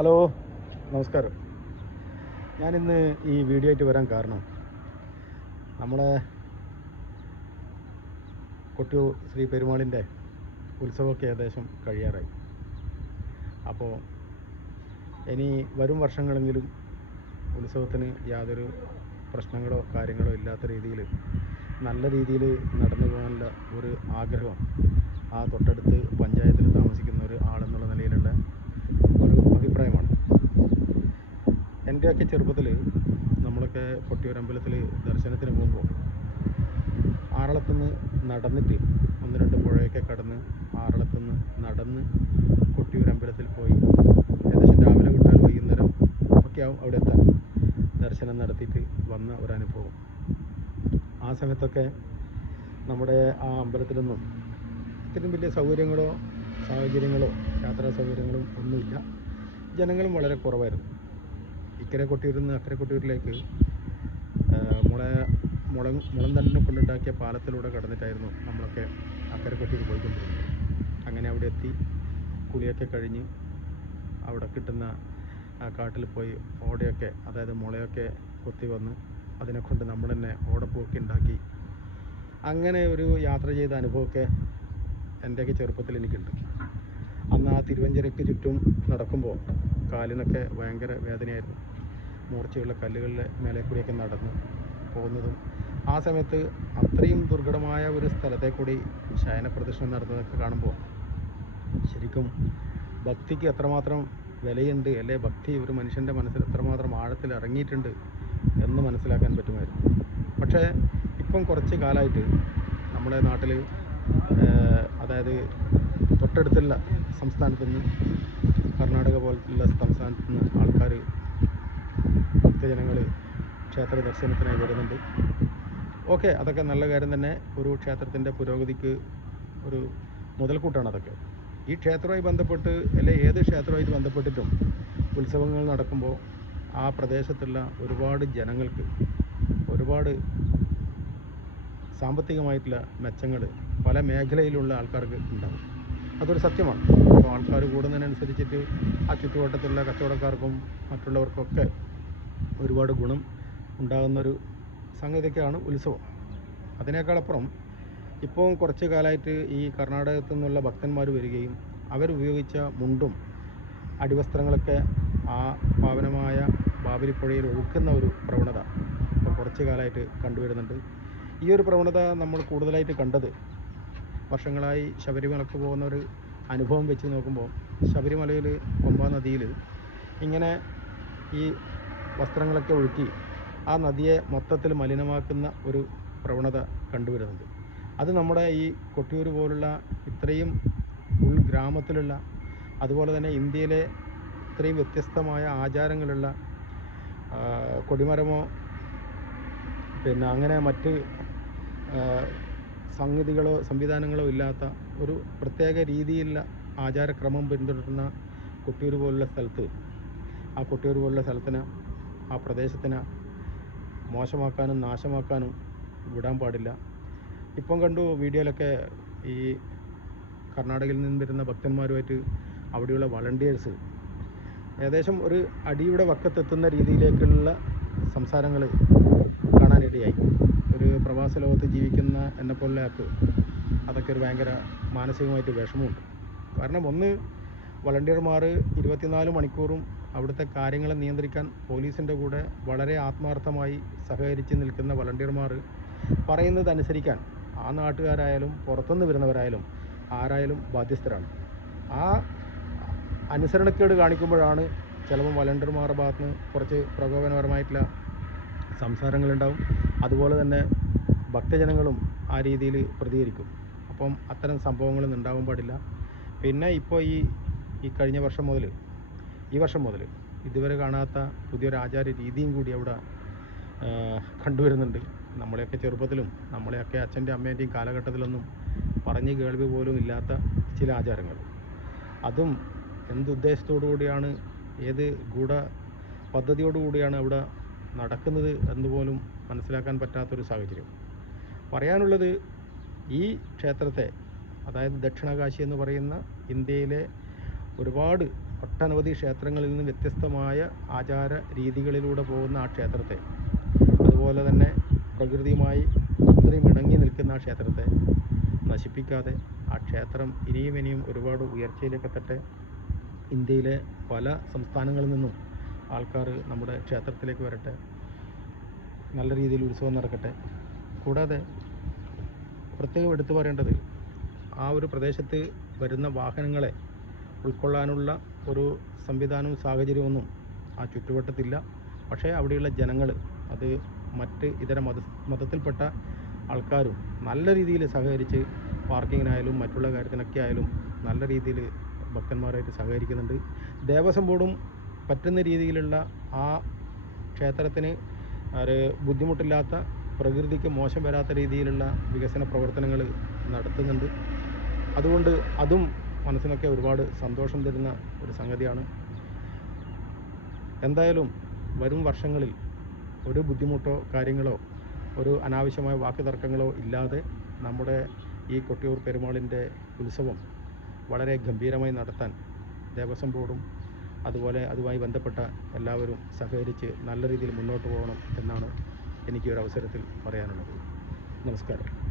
Hello, നമസ്കാരം. ഞാനിന്ന് ഈ വീഡിയോ ആയിട്ട് വരാൻ കാരണം നമ്മുടെ കൊട്ടിയൂർ ശ്രീ പെരുമാളിൻ്റെ ഉത്സവമൊക്കെ ഏകദേശം കഴിയാറായി. അപ്പോൾ ഇനി വരും വർഷങ്ങളെങ്കിലും ഉത്സവത്തിന് യാതൊരു പ്രശ്നങ്ങളോ കാര്യങ്ങളോ ഇല്ലാത്ത രീതിയിൽ നല്ല രീതിയിൽ നടന്നു പോകാനുള്ള ഒരു ആഗ്രഹം ആ തൊട്ടടുത്ത് പഞ്ചായത്തിൽ താമസിക്കുന്ന ഒരു ആളെന്നുള്ള നിലയിലുള്ള ഒരു അഭിപ്രായമാണ്. എൻ്റെയൊക്കെ ചെറുപ്പത്തിൽ നമ്മളൊക്കെ കൊട്ടിയൂർ അമ്പലത്തിൽ ദർശനത്തിന് പോകുമ്പോൾ ആറളത്തുനിന്ന് നടന്നിട്ട് ഒന്ന് രണ്ട് പുഴയൊക്കെ കടന്ന് ആറളത്തുനിന്ന് നടന്ന് കൊട്ടിയൂർ അമ്പലത്തിൽ പോയി ഏകദേശം രാവിലെ വിട്ടാൽ വൈകുന്നേരം ഒക്കെ ആവും അവിടെ എത്താൻ. ദർശനം നടത്തിയിട്ട് വന്ന ഒരനുഭവം. ആ സമയത്തൊക്കെ നമ്മുടെ ആ അമ്പലത്തിലൊന്നും ഇത്രയും വലിയ സൗകര്യങ്ങളോ സാഹചര്യങ്ങളോ യാത്രാ സൗകര്യങ്ങളും ഒന്നുമില്ല. ജനങ്ങളും വളരെ കുറവായിരുന്നു. ഇക്കരെ കൊട്ടിയൂരിൽ നിന്ന് അക്കരെ കൊട്ടിയൂരിലേക്ക് മുളന്തണ്ടിനെ കൊണ്ടുണ്ടാക്കിയ പാലത്തിലൂടെ കടന്നിട്ടായിരുന്നു നമ്മളൊക്കെ അക്കരെ കൊട്ടിയൂർ പോയിക്കൊണ്ടിരുന്നത്. അങ്ങനെ അവിടെ എത്തി കുളിയൊക്കെ കഴിഞ്ഞ് അവിടെ കിട്ടുന്ന കാട്ടിൽ പോയി ഓടയൊക്കെ, അതായത് മുളയൊക്കെ കൊത്തി വന്ന് അതിനെ കൊണ്ട് നമ്മൾ തന്നെ ഓടപ്പൂവൊക്കെ ഉണ്ടാക്കി അങ്ങനെ ഒരു യാത്ര ചെയ്ത അനുഭവമൊക്കെ എൻ്റെയൊക്കെ ചെറുപ്പത്തിൽ എനിക്കുണ്ട്. അന്ന് ആ തിരുവഞ്ചനയ്ക്ക് ചുറ്റും നടക്കുമ്പോൾ കാലിനൊക്കെ ഭയങ്കര വേദനയായിരുന്നു. മൂർച്ചയുള്ള കല്ലുകളിലെ മേലെ കൂടിയൊക്കെ നടന്ന് പോകുന്നതും ആ സമയത്ത് അത്രയും ദുർഘടമായ ഒരു സ്ഥലത്തെ കൂടി ശയന പ്രദർശനം നടത്തുന്നതൊക്കെ കാണുമ്പോൾ ശരിക്കും ഭക്തിക്ക് എത്രമാത്രം വിലയുണ്ട്, അല്ലെ ഭക്തി ഒരു മനുഷ്യൻ്റെ മനസ്സിൽ എത്രമാത്രം ആഴത്തിൽ ഇറങ്ങിയിട്ടുണ്ട് എന്ന് മനസ്സിലാക്കാൻ പറ്റുമായിരുന്നു. പക്ഷേ ഇപ്പം കുറച്ച് കാലമായിട്ട് നമ്മുടെ നാട്ടിൽ, അതായത് തൊട്ടടുത്തുള്ള സംസ്ഥാനത്തു നിന്ന്, കർണാടക പോലുള്ള സംസ്ഥാനത്തു നിന്ന് ആൾക്കാർ, ഭക്തജനങ്ങൾ ക്ഷേത്ര ദർശനത്തിനായി വരുന്നുണ്ട്. ഓക്കെ, അതൊക്കെ നല്ല കാര്യം തന്നെ. ഒരു ക്ഷേത്രത്തിൻ്റെ പുരോഗതിക്ക് ഒരു മുതൽക്കൂട്ടാണ് അതൊക്കെ. ഈ ക്ഷേത്രവുമായി ബന്ധപ്പെട്ട്, അല്ലെ ഏത് ക്ഷേത്രവുമായിട്ട് ബന്ധപ്പെട്ടിട്ടും ഉത്സവങ്ങൾ നടക്കുമ്പോൾ ആ പ്രദേശത്തുള്ള ഒരുപാട് ജനങ്ങൾക്ക് ഒരുപാട് സാമ്പത്തികമായിട്ടുള്ള മെച്ചങ്ങൾ പല മേഖലയിലുള്ള ആൾക്കാർക്ക് ഉണ്ടാകും. അതൊരു സത്യമാണ്. അപ്പോൾ ആൾക്കാർ കൂടുന്നതിനനുസരിച്ചിട്ട് ആ ചുറ്റുവട്ടത്തുള്ള കച്ചവടക്കാർക്കും മറ്റുള്ളവർക്കൊക്കെ ഒരുപാട് ഗുണം ഉണ്ടാകുന്നൊരു സംഗതിയൊക്കെയാണ് ഉത്സവം. അതിനേക്കാളപ്പുറം ഇപ്പോൾ കുറച്ച് കാലമായിട്ട് ഈ കർണാടകത്തു നിന്നുള്ള ഭക്തന്മാർ വരികയും അവരുപയോഗിച്ച മുണ്ടും അടിവസ്ത്രങ്ങളൊക്കെ ആ പാവനമായ ബാബരിപ്പുഴയിൽ ഒഴുക്കുന്ന ഒരു പ്രവണത ഇപ്പോൾ കുറച്ച് കാലമായിട്ട് കണ്ടുവരുന്നുണ്ട്. ഈ ഒരു പ്രവണത നമ്മൾ കൂടുതലായിട്ട് കണ്ടത് വർഷങ്ങളായി ശബരിമലക്ക് പോകുന്ന ഒരു അനുഭവം വെച്ച് നോക്കുമ്പോൾ, ശബരിമലയിൽ പമ്പാ നദിയിൽ ഇങ്ങനെ ഈ വസ്ത്രങ്ങളൊക്കെ ഒഴുക്കി ആ നദിയെ മൊത്തത്തിൽ മലിനമാക്കുന്ന ഒരു പ്രവണത കണ്ടുവരുന്നുണ്ട്. അത് നമ്മുടെ ഈ കൊട്ടിയൂർ പോലുള്ള ഇത്രയും ഉൾഗ്രാമത്തിലുള്ള, അതുപോലെ തന്നെ ഇന്ത്യയിലെ ഇത്രയും വ്യത്യസ്തമായ ആചാരങ്ങളുള്ള, കൊടിമരമോ പിന്നെ അങ്ങനെ മറ്റ് സംവിധാനങ്ങളോ ഇല്ലാത്ത ഒരു പ്രത്യേക രീതിയിലുള്ള ആചാരക്രമം പിന്തുടരുന്ന കൊട്ടിയൂർ പോലുള്ള സ്ഥലത്ത്, ആ കൊട്ടിയൂർ പോലുള്ള സ്ഥലത്തിന്, ആ പ്രദേശത്തിന് മോശമാക്കാനും നാശമാക്കാനും വിടാൻ പാടില്ല. ഇപ്പം കണ്ടു വീഡിയോയിലൊക്കെ ഈ കർണാടകയിൽ നിന്ന് വരുന്ന ഭക്തന്മാരുമായിട്ട് അവിടെയുള്ള വളണ്ടിയേഴ്സ് ഏകദേശം ഒരു അടിയുടെ വക്കത്തെത്തുന്ന രീതിയിലേക്കുള്ള സംസാരങ്ങൾ കാണാനിടയായി. ഒരു പ്രവാസ ലോകത്ത് ജീവിക്കുന്ന എന്നെപ്പോലുള്ള ആൾക്ക് അതൊക്കെ ഒരു ഭയങ്കര മാനസികമായിട്ട് വിഷമമുണ്ട്. കാരണം ഒന്ന്, വളണ്ടിയർമാർ 24 മണിക്കൂറും അവിടുത്തെ കാര്യങ്ങളെ നിയന്ത്രിക്കാൻ പോലീസിൻ്റെ കൂടെ വളരെ ആത്മാർത്ഥമായി സഹകരിച്ച് നിൽക്കുന്ന വളണ്ടിയർമാർ പറയുന്നത് അനുസരിക്കാൻ ആ നാട്ടുകാരായാലും പുറത്തുനിന്ന് വരുന്നവരായാലും ആരായാലും ബാധ്യസ്ഥരാണ്. ആ അനുസരണക്കേട് കാണിക്കുമ്പോഴാണ് ചിലപ്പോൾ വളണ്ടിയർമാരുടെ ഭാഗത്ത് നിന്ന് കുറച്ച് പ്രകോപനപരമായിട്ടുള്ള സംസാരങ്ങളുണ്ടാവും. അതുപോലെ തന്നെ ഭക്തജനങ്ങളും ആ രീതിയിൽ പ്രതികരിക്കും. അപ്പം അത്തരം സംഭവങ്ങളൊന്നും ഉണ്ടാവാൻ പാടില്ല. പിന്നെ ഇപ്പോൾ ഈ കഴിഞ്ഞ വർഷം മുതൽ, ഈ വർഷം മുതൽ ഇതുവരെ കാണാത്ത പുതിയൊരു ആചാര രീതിയും കൂടി അവിടെ കണ്ടുവരുന്നുണ്ട്. നമ്മളെയൊക്കെ ചെറുപ്പത്തിലും നമ്മളെയൊക്കെ അച്ഛൻ്റെ അമ്മേൻ്റെയും കാലഘട്ടത്തിലൊന്നും പറഞ്ഞ് കേൾവി പോലും ഇല്ലാത്ത ചില ആചാരങ്ങൾ, അതും എന്തുദ്ദേശത്തോടു കൂടിയാണ്, ഏത് ഗൂഢ പദ്ധതിയോടുകൂടിയാണ് അവിടെ നടക്കുന്നത് എന്ന് പോലും മനസ്സിലാക്കാൻ പറ്റാത്തൊരു സാഹചര്യം. പറയാനുള്ളത്, ഈ ക്ഷേത്രത്തെ, അതായത് ദക്ഷിണകാശി എന്ന് പറയുന്ന ഇന്ത്യയിലെ ഒരുപാട് ഒട്ടനവധി ക്ഷേത്രങ്ങളിൽ നിന്ന് വ്യത്യസ്തമായ ആചാര രീതികളിലൂടെ പോകുന്ന ആ ക്ഷേത്രത്തെ, അതുപോലെ തന്നെ പ്രകൃതിയുമായി അത്രയും ഇണങ്ങി നിൽക്കുന്ന ആ ക്ഷേത്രത്തെ നശിപ്പിക്കാതെ ആ ക്ഷേത്രം ഇനിയും ഒരുപാട് ഉയർച്ചയിലേക്ക് എത്തട്ടെ. ഇന്ത്യയിലെ പല സംസ്ഥാനങ്ങളിൽ നിന്നും ആൾക്കാർ നമ്മുടെ ക്ഷേത്രത്തിലേക്ക് വരട്ടെ. നല്ല രീതിയിൽ ഉത്സവം നടക്കട്ടെ. കൂടാതെ പ്രത്യേകം എടുത്തു പറയേണ്ടത്, ആ ഒരു പ്രദേശത്ത് വരുന്ന വാഹനങ്ങളെ ഉൾക്കൊള്ളാനുള്ള ഒരു സംവിധാനവും സാഹചര്യമൊന്നും ആ ചുറ്റുവട്ടത്തില്ല. പക്ഷേ അവിടെയുള്ള ജനങ്ങൾ, അത് മറ്റ് ഇതര മതത്തിൽപ്പെട്ട ആൾക്കാരും നല്ല രീതിയിൽ സഹകരിച്ച് പാർക്കിങ്ങിനായാലും മറ്റുള്ള കാര്യത്തിനൊക്കെ ആയാലും നല്ല രീതിയിൽ ഭക്തന്മാരായിട്ട് സഹകരിക്കുന്നുണ്ട്. ദേവസ്വം ബോർഡും പറ്റുന്ന രീതിയിലുള്ള ആ ക്ഷേത്രത്തിന് ഒരു ബുദ്ധിമുട്ടില്ലാത്ത, പ്രകൃതിക്ക് മോശം വരാത്ത രീതിയിലുള്ള വികസന പ്രവർത്തനങ്ങൾ നടത്തുന്നുണ്ട്. അതുകൊണ്ട് അതും മനസ്സിനൊക്കെ ഒരുപാട് സന്തോഷം തരുന്ന ഒരു സംഗതിയാണ്. എന്തായാലും വരും വർഷങ്ങളിൽ ഒരു ബുദ്ധിമുട്ടോ കാര്യങ്ങളോ ഒരു അനാവശ്യമായ വാക്കുതർക്കങ്ങളോ ഇല്ലാതെ നമ്മുടെ ഈ കൊട്ടിയൂർ പെരുമാളിൻ്റെ ഉത്സവം വളരെ ഗംഭീരമായി നടത്താൻ ദേവസ്വം ബോർഡും അതുപോലെ അതുമായി ബന്ധപ്പെട്ട എല്ലാവരും സഹകരിച്ച് നല്ല രീതിയിൽ മുന്നോട്ട് പോകണം എന്നാണ് എനിക്ക് ഒരു അവസരത്തിൽ പറയാനുള്ളത്. നമസ്കാരം.